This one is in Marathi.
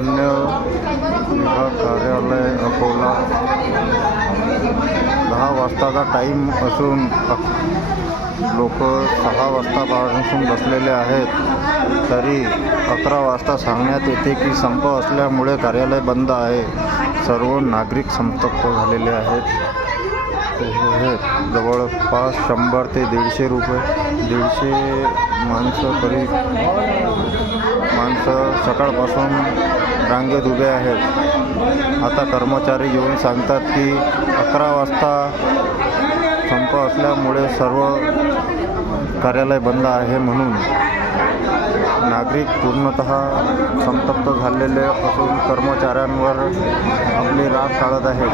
धान्य विभाग कार्यालय अकोला 10 वाजताचा टाईम असून लोक 6 वाजतापासून बसलेले आहेत. तरी 11 वाजता सांगण्यात येते की संप असल्यामुळे कार्यालय बंद आहे. सर्व नागरिक संतप्त झालेले आहेत. जवळपास 100 ते 150 माणसं सकाळपासून रांगेत उभे आहेत. आता कर्मचारी येऊन सांगतात की 11 वाजता संप असल्यामुळे सर्व कार्यालय बंद आहे. म्हणून नागरिक पूर्णतः संतप्त झालेले असून कर्मचाऱ्यांवर आपली राग काढत आहेत.